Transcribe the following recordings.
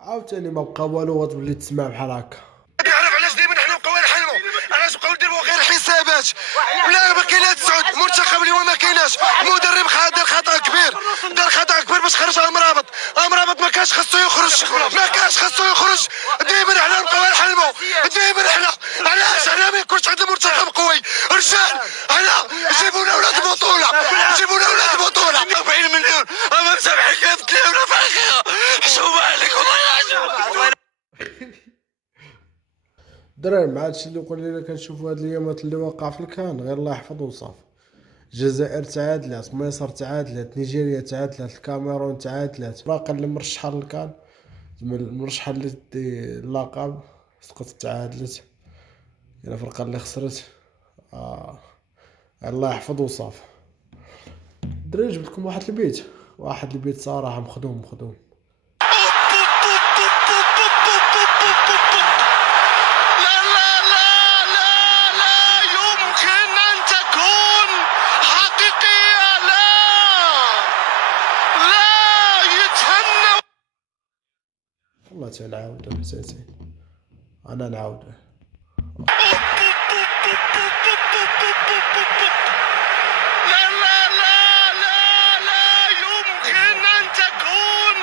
عاوتاني ما بقى والو غتولي تسمع بحال هكا. يعرف علاش دائما حنا نبقاو نحلموا، علاش نبقاو نديروا غير حسابات. لا ما كايناش سعود، منتخب اليوم ما كايناش، مدرب دار خطا كبير، باش خرج امرابط ما كانش خاصو يخرج، دائما حنا نبقاو نحلموا، علاش حنا ما يكونش عندنا منتخب قوي رجال. حنا جيبوا لنا ولاد البطوله، 40 مليون اما مسامحين كيف تلاونا في الحقيقه. حشومه عليك والله العظيم. الدراري مع هادشي اللي قلنا كنشوفوا هاد الايامات اللي واقع في الكان، غير الله يحفظ وصافي. الجزائر تعادلات، مصر تعادلات، نيجيريا تعادلات، الكاميرون تعادلات. باقي اللي مرشحه للكان، المرشحه للقب سقطت تعادلت. كاينه فرقه اللي خسرت. الله يحفظ وصافي. الدراري جبت لكم واحد البيت صراحه مخدوم. والله تنعاودو بزاتين، انا نعاودو. لا يمكن أن تكون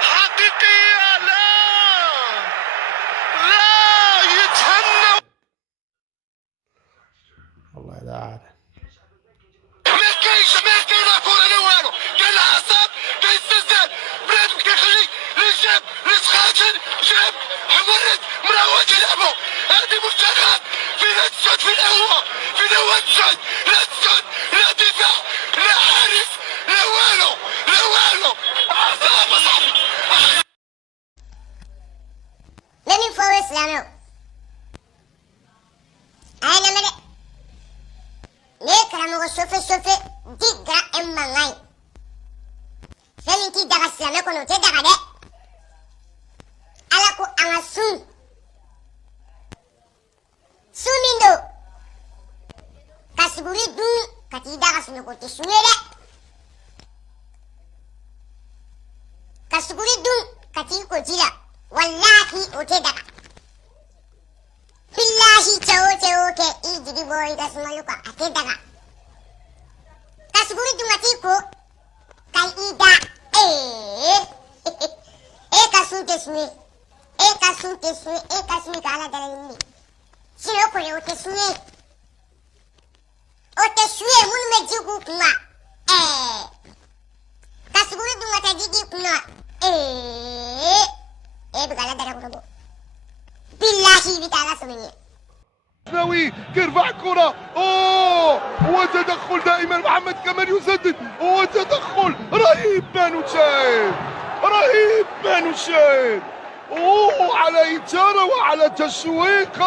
حقيقية. لا يتهنى. والله لا عارف. ما كاين كورة لا والو، كاين العصاب، كاين الزلزال، بنادم كيخلي للجاب للسخاطر جاب حمرت مراوغ كيلعبوا. هادي منتخب فينا السود، فينا هو السود، لا دفاع لا حارس لا والو. عصاب صاحبي. Let me forest Lano. أنا مرة ليك رامو شوفي ديجا إما غاي. فلنتي دغا سلامة كنو تدغا ده. ألاكو أنا سونيندو. كاسبوري دون كتي دغا سنوكو تسونيرة. كاسبوري دون كتي كوجيرا. والله وتدغا. بالله تشو كي يجري بوي كاسمالوكا أتدغا. كاسبوري دون كتيكو كاي إيدا. كاسون تسوني كالا دلالي. شنو كوري وتسوني مون مجيكو كما. كاسبوري دون كتيجي كما. بقالا دلالي. بالله بتاع سمني. شناوي كيرفع الكرة، وتدخل دائما محمد كمال يسدد، وتدخل رهيب بانو شايب، على إثارة وعلى تشويق.